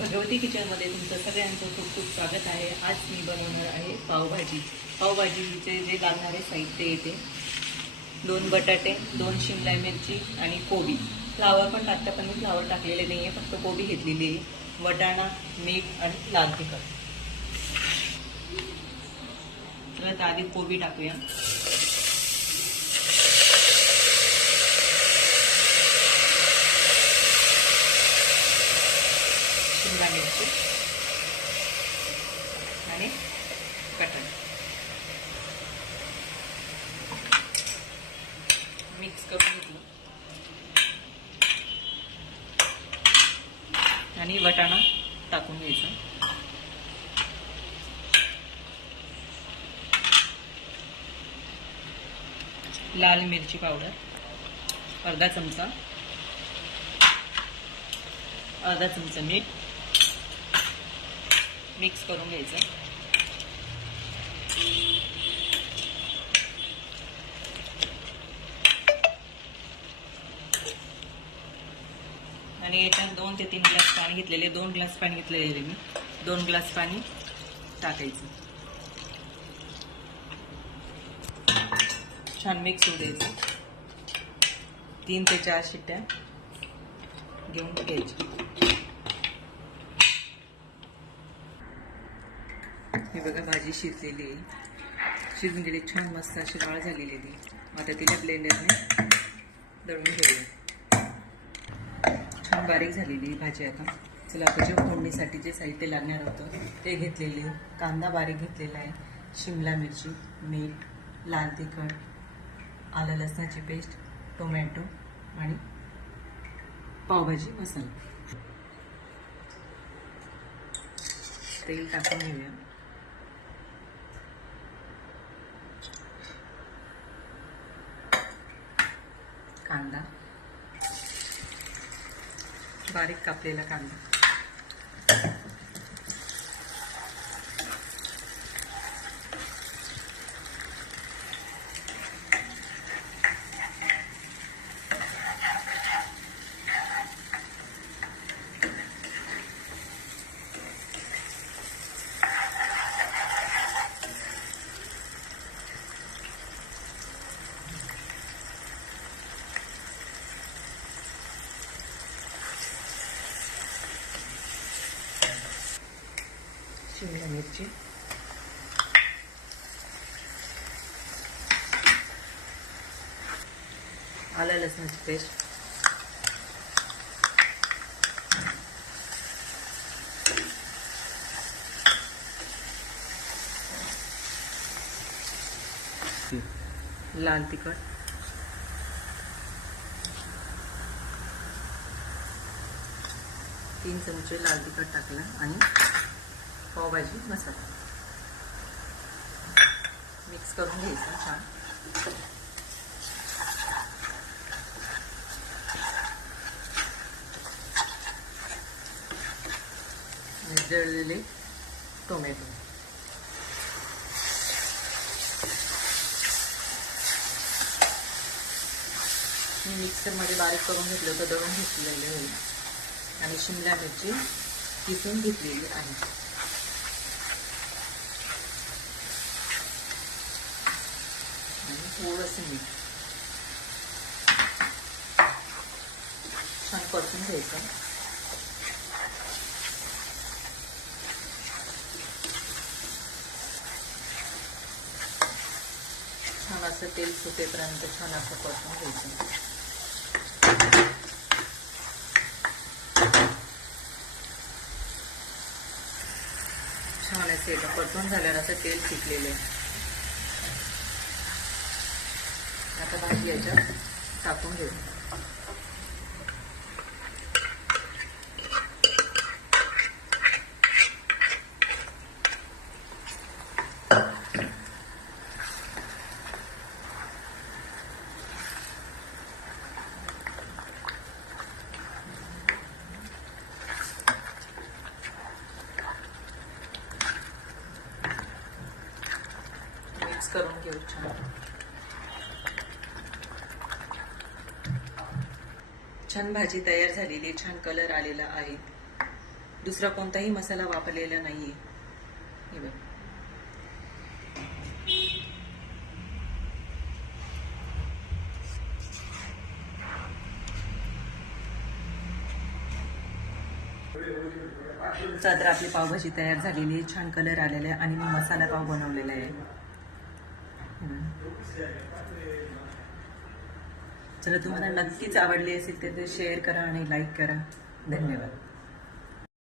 भगवती किचनमध्ये तुमचं सगळ्यांचं खूप खूप स्वागत आहे। आज मी बनवणार आहे पावभाजी। पावभाजीचे जे लागणारे साहित्य येते 2 बटाटे, 2 शिमला मिरची आणि कोबी। फ्लावर पण टाकते, पण मी फ्लावर टाकलेले नाही आहे, फक्त कोबी घेतलेली आहे। वटाणा, मीठ आणि लाल तिखट। तर आधी कोबी टाकूया। शिमला मिरची आणि बटाटा मिक्स करून घेतलं आणि वटाणा टाकून घ्यायचा। लाल मिरची पावडर अर्धा चमचा, अर्धा चमचा मीठ मिक्स करून घ्यायचं। आणि याच्यात 2 ते 3 ग्लास पाणी घेतलेले, 2 ग्लास पाणी घेतलेले मी, 2 ग्लास पाणी टाकायचं। छान मिक्स होऊ द्यायचं। 3 ते 4 शिट्ट्या घेऊन घ्यायची। हे बघा भाजी शिजलेली आहे, शिजून गेली, छान मस्त अशी डाळ झालेली आहे। आता तिला ब्लेंडरने दळून घेऊया। छान बारीक झालेली भाजी। आता चला, आता जे फोडणीसाठी जे साहित्य लागणार होतं ते घेतलेले, कांदा बारीक घेतलेला आहे, शिमला मिरची, मीठ, लाल तिखट, आलं लसणाची पेस्ट, टोमॅटो आणि पावभाजी मसाला। तेल टाकून घेऊया। कांदा बारीक कापलेला कांदा, शिमला मिरची, आलं लसणाची पेस्ट, लाल तिखट, तीन चमचे लाल तिखट टाकला आणि पावभाजी मसाला मिक्स करून घ्यायचा छान। जळलेले टोमॅटो, मी मिक्सरमध्ये बारीक करून घेतलं होतं, दळून घेतलेले आहे आणि शिमला मिरची किसून घेतलेली आहे। थोडंसं मीठ छान परतून घ्यायचं। छान असं तेल सुटेपर्यंत छान असं परतून घ्यायचं। छान असे परतून झाल्यावर असं तेल सुटलेलं आहे। आता भाजी याच्यात टाकून घेऊ। मिक्स करून घेऊ छान। छान भाजी तयार झालेली, छान कलर आलेला आहे। दुसरा कोणताही मसाला वापरलेला नाहीये. हे बघ. तर आपली पावभाजी तयार झालेली आहे. छान कलर आलेला आहे आणि मी मसाला पाव बनवलेला आहे. चला, तुम्हाला नक्कीच आवडली असेल तर शेअर करा आणि लाईक करा. धन्यवाद.